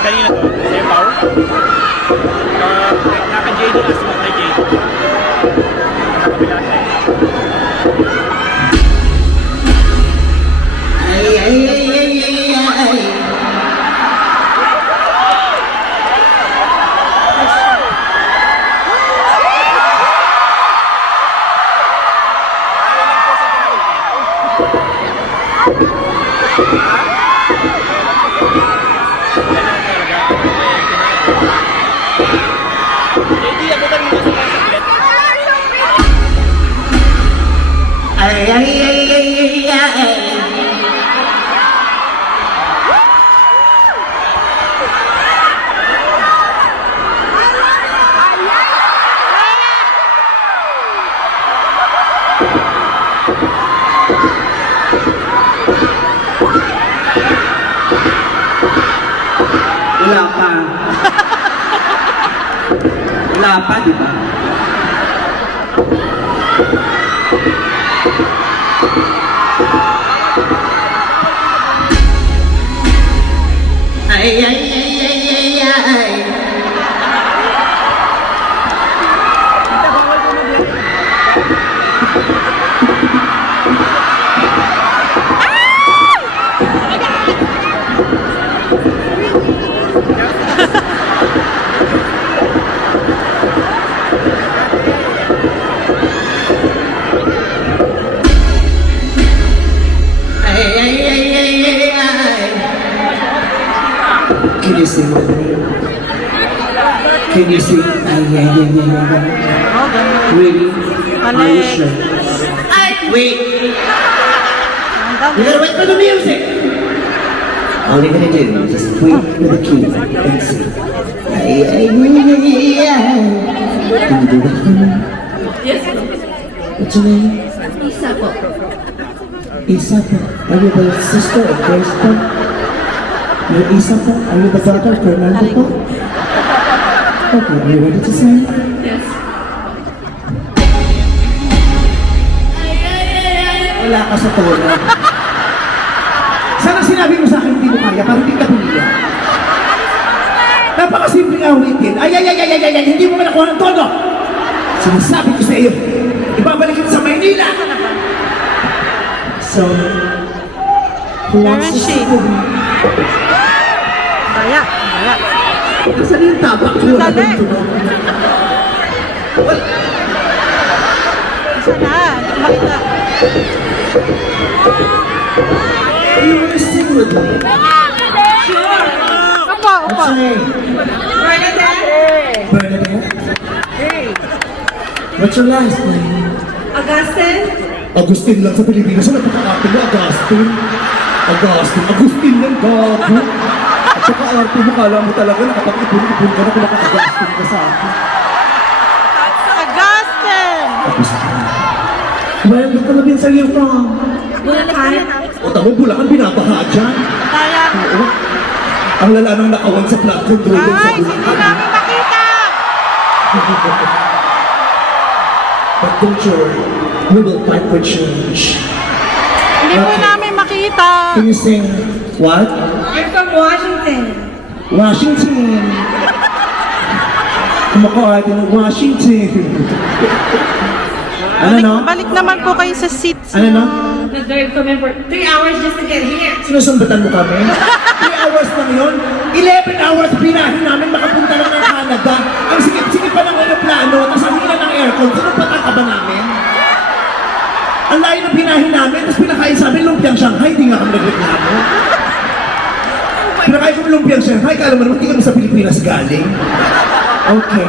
Kanina to, sa'yo Pao? Naka-J doon, as mo kay J. Nakabila siya eh. Ay, ay, ay, ay, ay, ay. Ay, ay, ay, ay, ay, ay. Wala pa. Wala pa, di ba? Ay, ay, ay, ay, ay, ay. Can you sing with me? Can you sing? Ay, ay, ay, ay, ay. Really? Are you sure? Wait! You gotta wait for the music! All you're gonna do is just wait for the key and sing. Ay, ay, ay, ay, ay. Can you do that for me? Yes. What's your name? Isa po. Isa po. Are you the sister of Grace po? You're Isa po? Are you the daughter of Fernando po? Okay, are you ready to sing? Yes. Wala ka sa tono. Sana sinabi mo sa akin hindi mo kaya, parang hindi ka pumila. Napakasimpleng awitin. Ay, ay, ay, ay, ay, ay, hindi mo nakuha ng tono. Sinasabi ko sa iyo, ibabalik kita sa Maynila. So, who wants to sing with me? Daya, daya. Saan yung tabak ko? Wala Dali. ng tunog. Isa na, makita. You want to sing with me? Opo, What's opo. your name? Bernadette. Bernadette? What's your last name? Augustine. Agustin lang sa Pilipinas. Ano napaka-arte mo? Agustin? Agustin lang, gago. At saka arte mo, kala mo talaga nakapag-ipon-ipon ka na kung naka-Agustin ka sa akin. Augustine! Agustin. Where have you been sa iyo from? Bulacan. O tamo, Bulacan, binabaha dyan. Daya. Oo. Ang lala nang nakawag sa platform doon sa Ay, hindi Bulacan. namin makita! But don't worry, we will fight for change. Hindi po namin makita. Can you sing, what? I'm from Washington. Washington. Kumakain ng Washington. Ano no? Balik naman po kayo sa seats. Ano no? Nag-drive kami for 3 hours just to get here. Sinusumbatan mo kami? 3 hours lang yun? 11 hours pinahin namin makapunta lang ng Canada. Ang sikip-sikip pa ng aeroplano, tapos ang hila ng aircon. Sinumpatan ka ba namin? Ang layo ng pinahin namin, tapos pinakain sa amin lumpiang Shanghai, hindi nga kami nagreklamo. Pinakain kami lumpiang Shanghai, kala mo naman, hindi kami sa Pilipinas galing. Okay.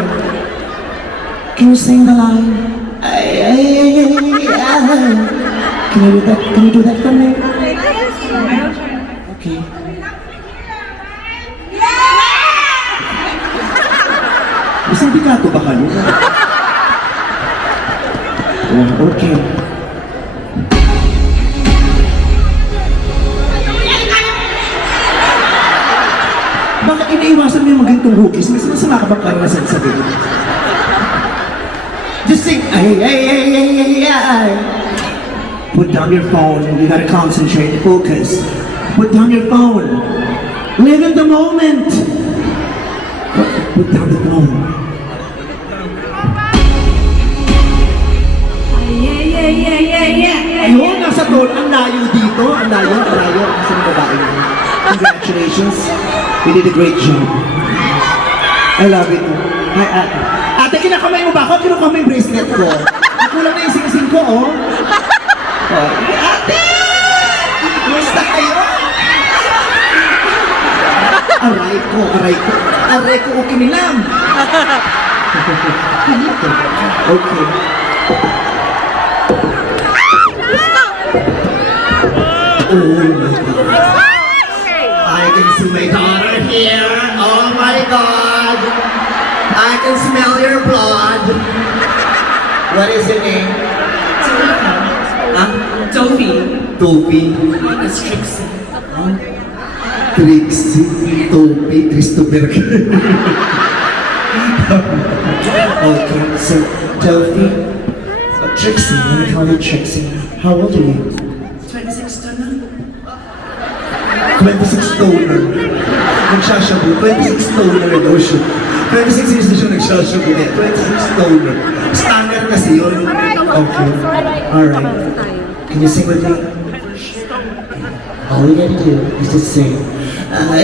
Can you sing the line? Ay, ay, ay, ay, ay. Can you do that? Can you do that for me? Okay. Isang bigato ba kayo? Oh, okay. Bakit iniiwasan mo yung magintong hugis? May sinasama ka bang karanasan sa bibig? Just sing, ay, ay, ay, ay, ay, ay. Put down your phone. You gotta concentrate, focus. Put down your phone. Live in the moment. Put down the phone. Ayun, nasa tol. Ang layo dito. Ang layo. Kasi ng babae na. Congratulations. You did a great job. I love it. Hi, ate. Ate, kinakamay mo ba ako? Kinukuha mo yung bracelet ko. Kulang na yung sing-sing ko, oh. Oh, ate! Kumusta kayo? Aray ko, okay nilam. Okay. Oh my God. I can see my daughter here. Oh my God. I can smell your blood. What is your name? Huh? Toby. It's Trixie. Trixie, Toby, Christopher. Okay, so Toby, Trixie, let me call you Trixie. How old are you? 26 to na. 26 stoner. Nagsashabu. 26 stoner daw siya. 26 years na siya nagsashabu. 26 stoner. Standard kasi yun. Okay. Alright. Can you sing with me? All you gotta do is to sing. Are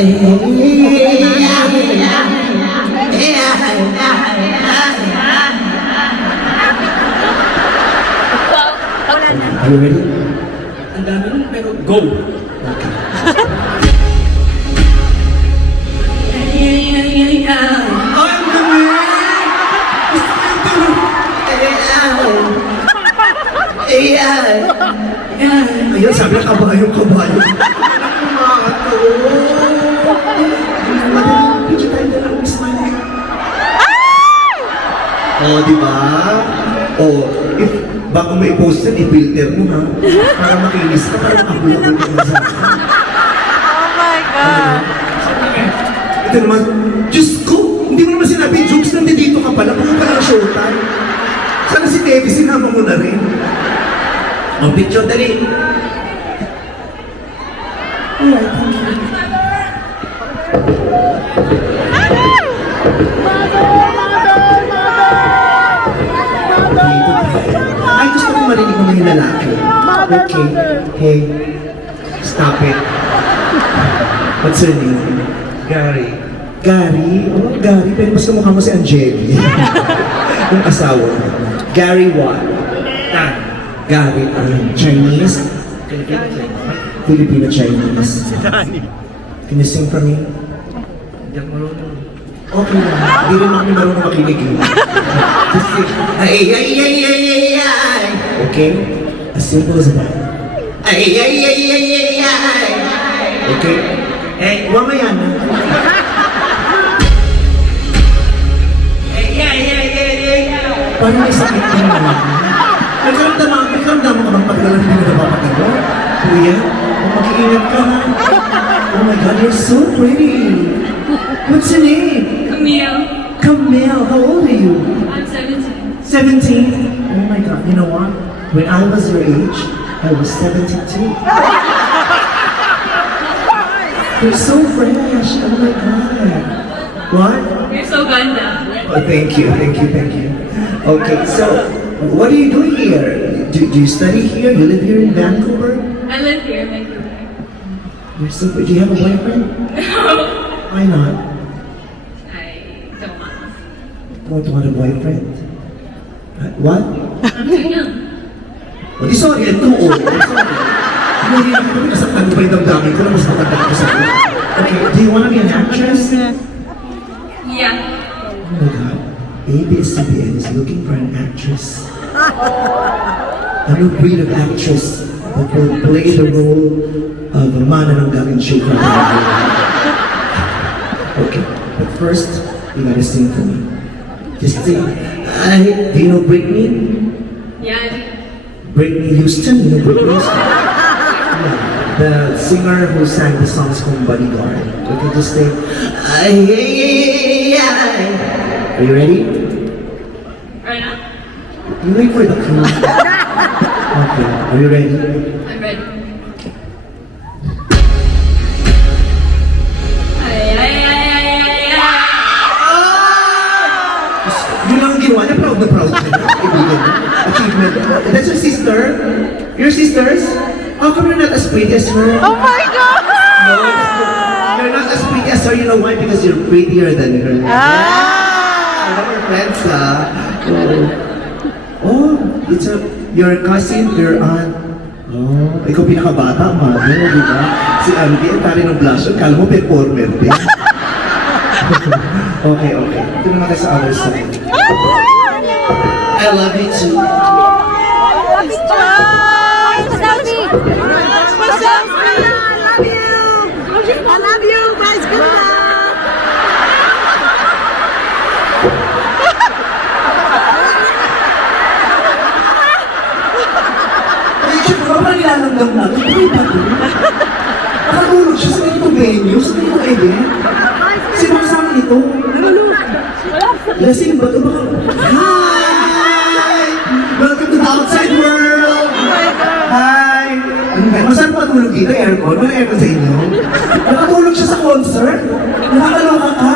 you ready? Ang dami nun, pero go! Okay. I'm the man! Ayun, sabi ng kabayo. Picture tayo na lang, Miss Mike. Oh, di ba? Oh, if bago may post yan, i-filter mo ha. Para makinis ka, para makabulo ka na sa akin. Oh my God. Ito naman, Diyos ko, hindi mo naman sinabi, jokes nandito ka pala, pumunta ka ng showtime. Sana si Debbie, sinama mo na rin. Ang picture, dali. Alright, thank you. Ay, gusto ko marinig naman yung lalaki. Okay, hey, stop it. What's your name? Gary. Gary? Oh, Gary, pero mas kamukha mo si Angeli. Yung asawa mo. Gary what? Gary, Chinese? Filipino-Chinese. Can you sing for me? Hindi ako marunong. Okay lang. Hindi rin ako marunong makinig. Just sing. Ay. Okay? As simple as that. Ay. Okay? Eh, mamaya na. Parang may sakit ka naman. Nagkaramdaman ka bang pagdalang hindi mo napapatid mo? Kuya, mag-iingat ka ha. Oh my God, you're so pretty. What's your name? Camille, how old are you? I'm 17. 17? Oh my God, you know what? When I was your age, I was 72. You're so fresh, oh my God. What? You're so ganda. Oh, thank you. Okay, so, what are you doing here? Do you study here? You live here in Vancouver? I live here in Vancouver. You're so pretty. Do you have a boyfriend? Why not? I don't want. Don't want a boyfriend? What? I'm too young. Oh, di sorry, I'm too old. I'm sorry. Hindi na kami nasaktan mo pa yung damdamin ko na mas matanda ko sa akin. Okay, do you want to be an actress? Yeah. Oh my God. ABS-CBN is looking for an actress. A new breed of actress that will play the role of a manananggal in Shaker. Okay, but first, you gotta sing for me. Just sing. Do you know Britney? Yeah, I do. Britney Houston? You know Britney Houston? Yeah, the singer who sang the songs from Bodyguard. Okay, just say, Are you ready? Right now? You wait for the cue. Okay, are you ready? I'm ready. That's your sister? Your sisters? How come you're not as pretty as her? Oh my God! No, you're not as pretty as her. You know why? Because you're prettier than her. I love your friends, Oh, it's your cousin, your aunt. Oh, ikaw pinakabata, mother, di ba? Si Andy, ang tari ng blush, kala mo performer din. Okay. Ito naman tayo sa other side. I love you too. I love you. Guys, good luck. Ay, siya, parang nilalanggam natin. Ano ba ito? Nakatulog siya sa ganitong venue, sa ganitong event. Sino kasama nito? Lasing ba ito? Hi! Welcome to the outside world! Hi! Masarap matulog dito, aircon? Walang aircon sa inyo? Nakatulog siya sa concert? Nakakaloka ka?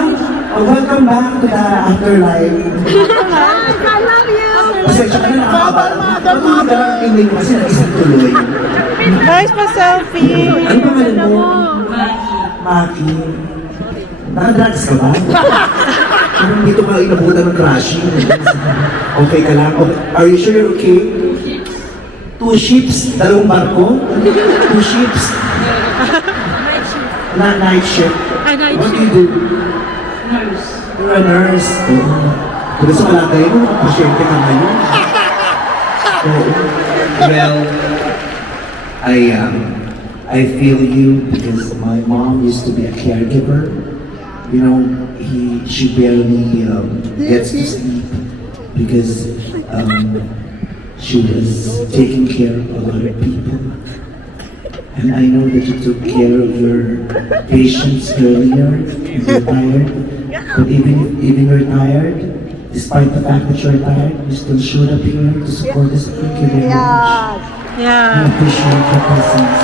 Oh, welcome back to the afterlife. I love you. Pasensya ka na nakakabala. Matulog ka lang yung link kasi nag-isang tuloy. Guys, pa-selfie! Ano pangalan mo? Maki. Nakadrugs ka ba? Parang dito ka inabutan ng crashing. Okay ka lang? Okay. Are you sure you're okay? 2 ships? Dalawang barko? 2 ships? Night shift. What do you do? Nurse. You're a nurse. Oh. Kung sa kalagay mo, pasyente ka ngayon. Oo. Well, I feel you because my mom used to be a caregiver. You know, she barely gets to sleep because she was taking care of a lot of people. And I know that you took care of your patients earlier and you're tired. But even you're tired, despite the fact that you're tired, you still showed up here to support us. Thank you very much. I Yeah. appreciate your presence.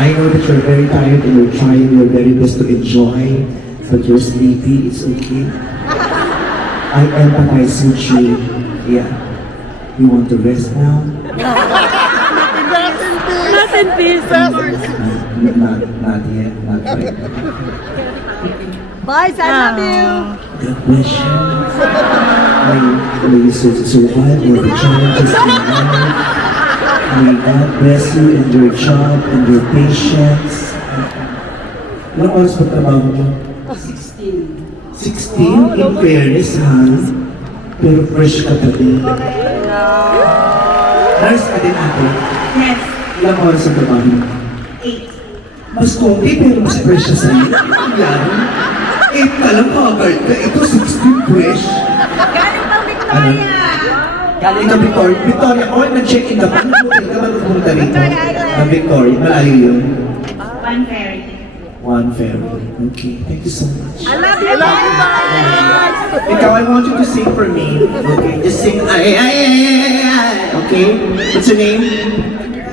I know that you're very tired and you're trying your very best to enjoy, but you're sleepy. It's okay. I empathize with you. Yeah. You want to rest now? Not in peace. Not yet. Not right. Boys, I love you. God bless you. May you survive all the challenges in life. May God bless you in your job and your patience. Ilang oras ba trabaho mo? 16. 16? In fairness, ha? Pero fresh ka pa din. Nurse ka din, ate? Yes. Ilang oras ang trabaho mo? 8. Mas konti pero mas fresh siya sa'yo. Yan. 8 ka lang covered ka. Ito 16 fresh. Galing pang Victoria. Galing ka Victoria. Victoria, oh, nag-check-in ka pa. Nag-check ka ba nung pumunta rito? Ang Victoria, malayo yun. One ferry. One ferry. Okay, thank you so much. I love you. Boys. Ikaw, I want you to sing for me. Okay, just sing. Ay, ay, ay, ay, ay, ay. Okay, what's your name?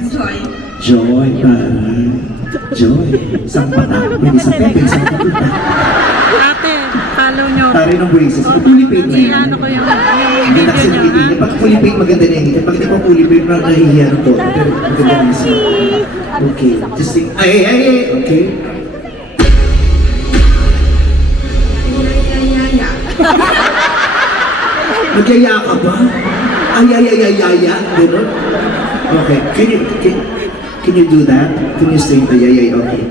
Joy. Joy, paray. Joy. Isang pata. Pwede sa pepe, isang patuta. Ate, follow nyo. Tari ng braces. Fully paid na Si yun. ano ko yung Hindi na video kasi niya. nakikinig. Pag fully paid, maganda na yun. Pag hindi pa fully paid, parang nahihiya ng to. Pero maganda na yun. Okay, just sing. Ay, ay, ay, ay. Okay. Nagyaya ka ba? Ay, ay, ay, ay, ay, ay. Ganun? Okay, can you do that? Can you sing ay, ay, ay, okay.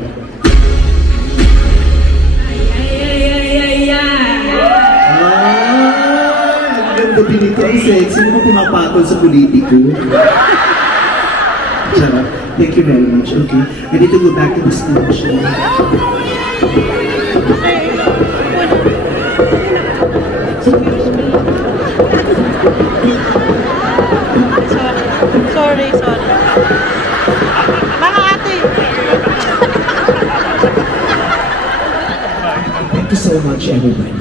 Ang ganda din ito. Ang sexy mo pumapatol sa politiko. Charot. Thank you very much. Okay. I need to go back to the station. Sorry. Mga ate. Thank you so much, everybody.